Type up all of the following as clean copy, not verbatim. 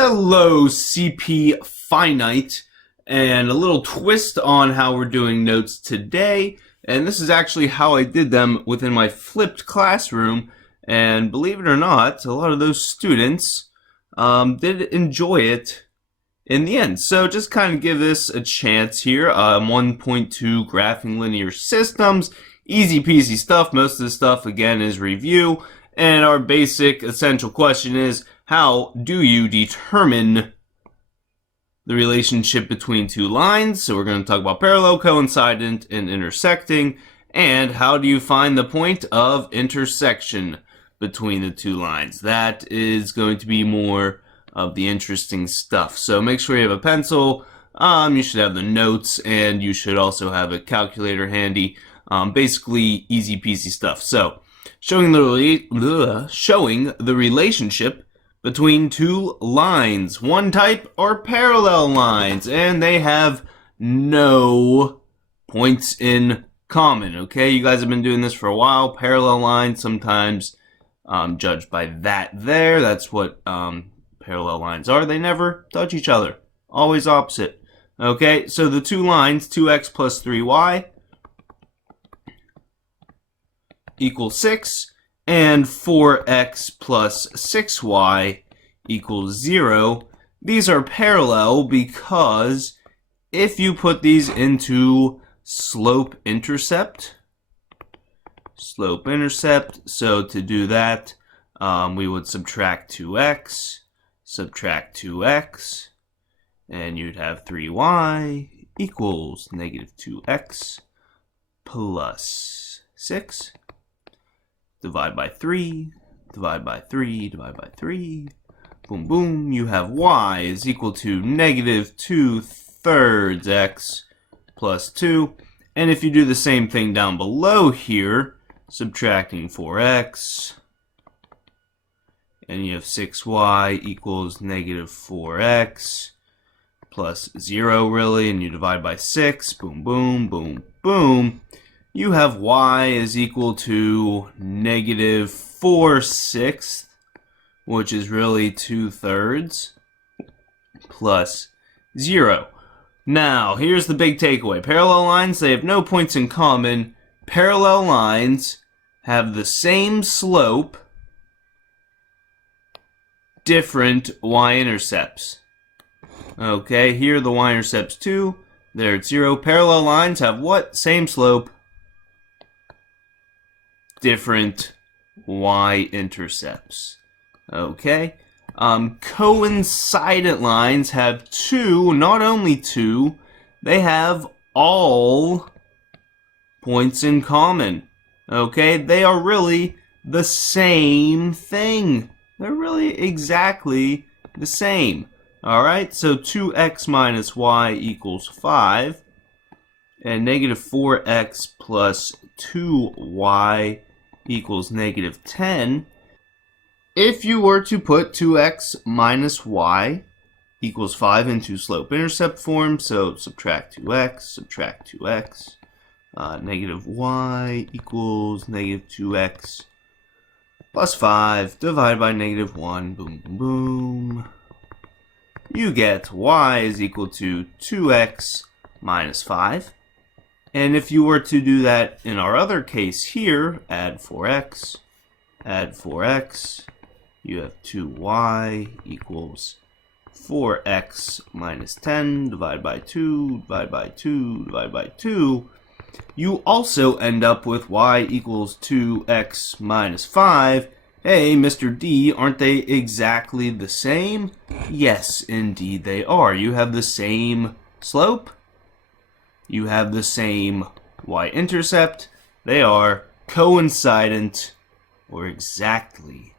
Hello, CP Finite, and a little twist on how we're doing notes today. And this is actually how I did them within my flipped classroom. And believe it or not, a lot of those students did enjoy it in the end. So just kind of give this a chance here. 1.2 graphing linear systems, easy peasy stuff. Most of the stuff again is review. And our basic essential question is, how do you determine the relationship between two lines? So we're going to talk about parallel, coincident, and intersecting. And how do you find the point of intersection between the two lines? That is going to be more of the interesting stuff. So make sure you have a pencil. You should have the notes, and you should also have a calculator handy. Basically, easy peasy stuff. So showing the relationship between two lines. One type are parallel lines, and they have no points in common. Okay, you guys have been doing this for a while. Parallel lines sometimes judged by that there. That's what parallel lines are. They never touch each other. Always opposite. Okay, so the two lines, 2x plus 3y equals 6. And 4x plus 6y equals 0. These are parallel because if you put these into slope-intercept, so to do that, we would subtract 2x, and you'd have 3y equals negative 2x plus 6. Divide by 3, divide by 3, divide by 3. Boom, boom. You have y is equal to negative 2/3 x plus 2. And if you do the same thing down below here, subtracting 4x, and you have 6y equals negative 4x plus 0, really, and you divide by 6. Boom, boom, boom, boom. You have y is equal to negative 4/6, which is really 2/3, plus 0. Now, here's the big takeaway. Parallel lines, they have no points in common. Parallel lines have the same slope, different y-intercepts. Okay, here are the y-intercepts 2. There it's 0. Parallel lines have what? Same slope, different y-intercepts. Okay. Coincident lines have two, not only two, they have all points in common. Okay, they are really the same thing. They're really exactly the same. Alright, so 2x minus y equals 5, and negative 4x plus 2y equals negative 10. If you were to put 2x minus y equals 5 into slope-intercept form, so subtract 2x, negative y equals negative 2x plus 5 divided by negative 1, boom, boom, boom. You get y is equal to 2x minus 5. And if you were to do that in our other case here, add 4x, you have 2y equals 4x minus 10 divided by 2, divided by 2, divided by 2. You also end up with y equals 2x minus 5. Hey, Mr. D, aren't they exactly the same? Yes, indeed they are. You have the same slope. You have the same y-intercept. They are coincident, or exactly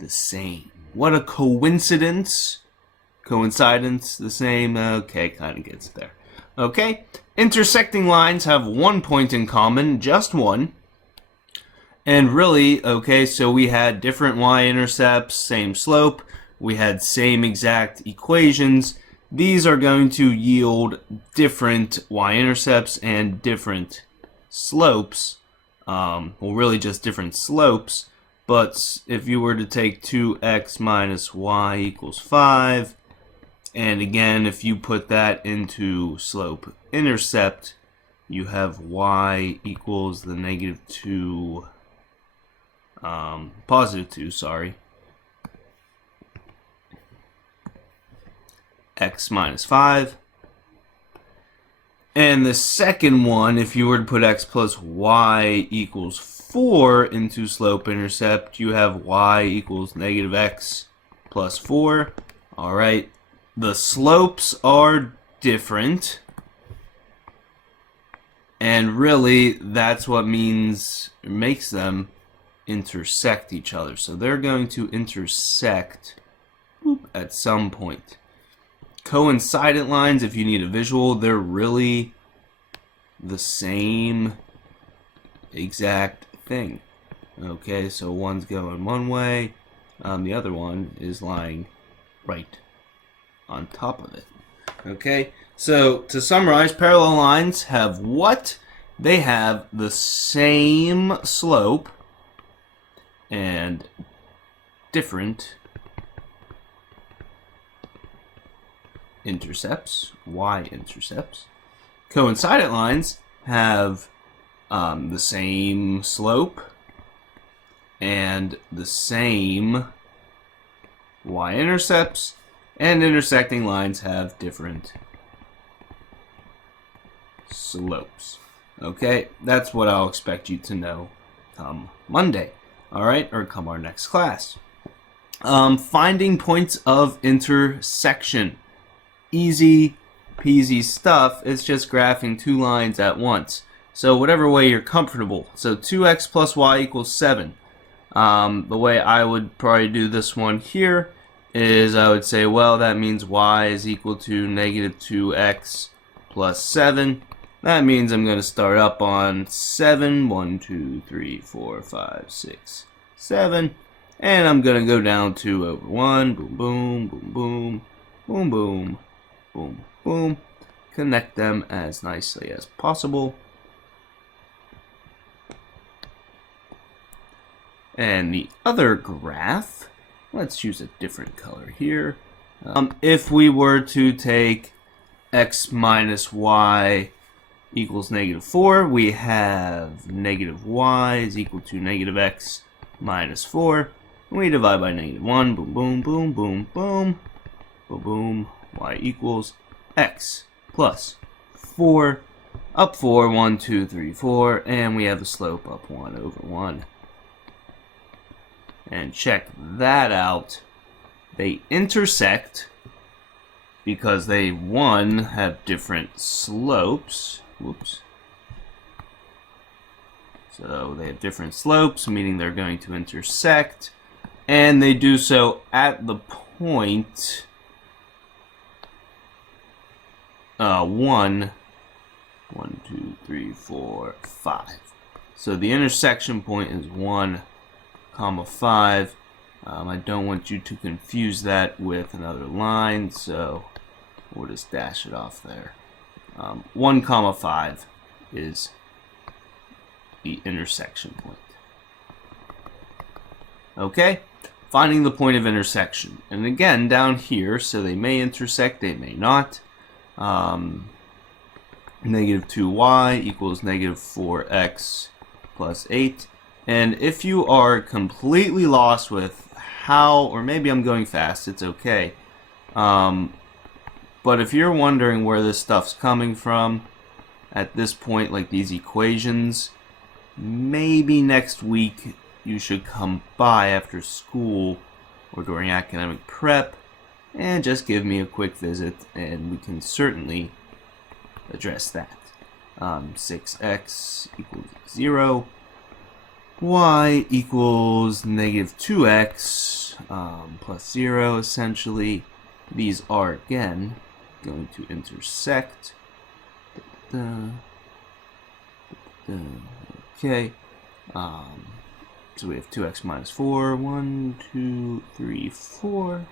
the same. What a coincidence. Coincidence, the same. Okay, kind of gets there. Okay, intersecting lines have one point in common, just one. And really, okay, so we had different y-intercepts, same slope. We had same exact equations. These are going to yield different y-intercepts and different slopes. Well, really just different slopes. But if you were to take 2x minus y equals 5, and again, if you put that into slope-intercept, you have y equals the negative 2, positive 2, sorry, x minus 5. And the second one, if you were to put x plus y equals 4 into slope-intercept, you have y equals negative x plus 4. All right, the slopes are different. And really, that's what makes them intersect each other. So they're going to intersect at some point. Coincided lines, if you need a visual, they're really the same exact thing. Okay, so one's going one way, the other one is lying right on top of it. Okay, so to summarize, parallel lines have what? They have the same slope and different intercepts, y-intercepts. Coincided lines have the same slope and the same y-intercepts, and intersecting lines have different slopes. Okay, that's what I'll expect you to know come Monday, all right, or come our next class. Finding points of intersection. Easy peasy stuff. It's just graphing two lines at once. So whatever way you're comfortable. So 2x plus y equals 7. The way I would probably do this one here is I would say, well, that means y is equal to negative 2x plus 7. That means I'm going to start up on 7. 1, 2, 3, 4, 5, 6, 7. And I'm going to go down 2 over 1. Boom, boom, boom, boom, boom, boom, boom, boom. Connect them as nicely as possible. And the other graph, let's use a different color here. If we were to take x minus y equals negative 4, we have negative y is equal to negative x minus 4. And we divide by negative 1. Boom, boom, boom, boom, boom. Boom, boom. Y equals x plus 4. Up 4. 1, 2, 3, 4. And we have the slope up 1 over 1. And check that out. They intersect because they, one, have different slopes. Whoops. So they have different slopes, meaning they're going to intersect. And they do so at the point 1, 2, 3, 4, 5. So the intersection point is 1, 5. I don't want you to confuse that with another line, so we'll just dash it off there. 1, 5 is the intersection point. Okay, finding the point of intersection. And again, down here, so they may intersect, they may not. Negative 2y equals negative 4x plus 8. And if you are completely lost with how, or maybe I'm going fast, it's okay. But if you're wondering where this stuff's coming from at this point, like these equations, maybe next week you should come by after school or during academic prep and just give me a quick visit, and we can certainly address that. 6x equals 0. Y equals negative 2x plus 0, essentially. These are, again, going to intersect. Okay. So we have 2x minus 4. 1, 2, 3, 4.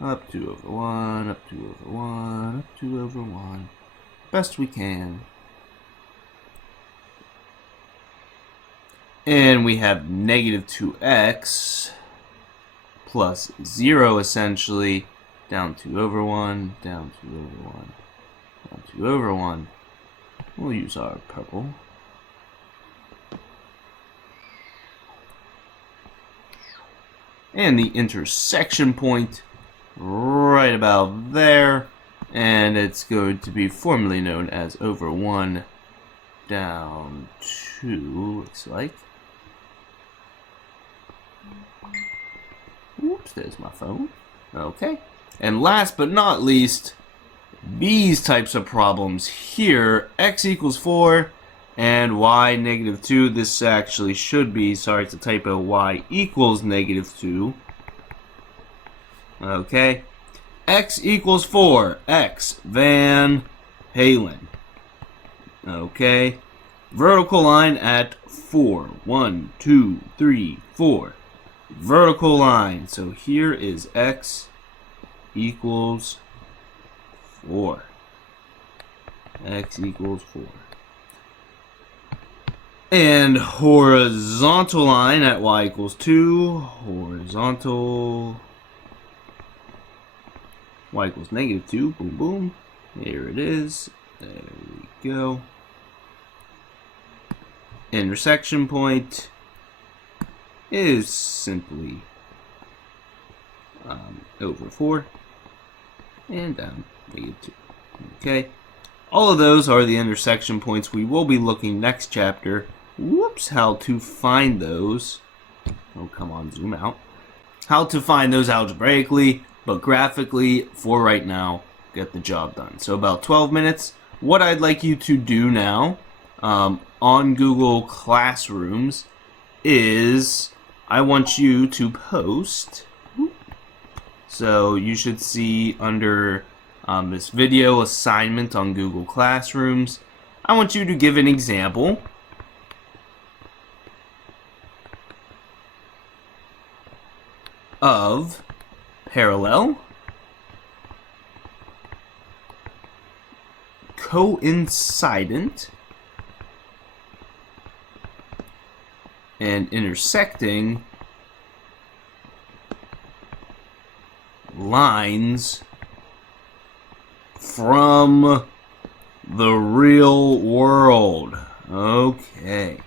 Up 2 over 1, up 2 over 1, up 2 over 1. Best we can. And we have negative 2x plus 0 essentially, down 2 over 1, down 2 over 1, down 2 over 1. We'll use our purple. And the intersection point right about there. And it's going to be formally known as over 1 down 2, looks like. Oops, there's my phone. Okay. And last but not least, these types of problems here. X equals 4 and y negative 2. This actually should be, sorry, it's a typo, y equals negative 2. Okay. X equals 4. X Van Halen. Okay. Vertical line at 4. 1, 2, 3, 4. Vertical line. So here is x equals 4. X equals 4. And horizontal line at y equals 2. Horizontal. Y equals negative 2. Boom, boom. Here it is. There we go. Intersection point is simply over 4 and down negative 2. Okay. All of those are the intersection points. We will be looking next chapter. Whoops, how to find those. Oh, come on, zoom out. How to find those algebraically, but graphically, for right now, get the job done. So about 12 minutes. What I'd like you to do now on Google Classrooms is I want you to post. So you should see under this video assignment on Google Classrooms, I want you to give an example of parallel, coincident, and intersecting lines from the real world. Okay.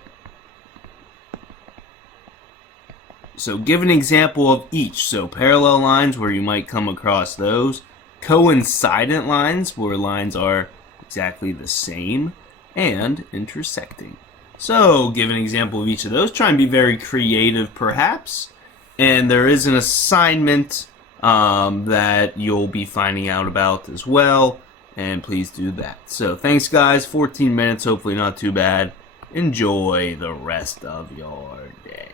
So give an example of each. So parallel lines, where you might come across those. Coincident lines, where lines are exactly the same. And intersecting. So give an example of each of those. Try and be very creative, perhaps. And there is an assignment that you'll be finding out about as well. And please do that. So thanks, guys. 14 minutes, hopefully not too bad. Enjoy the rest of your day.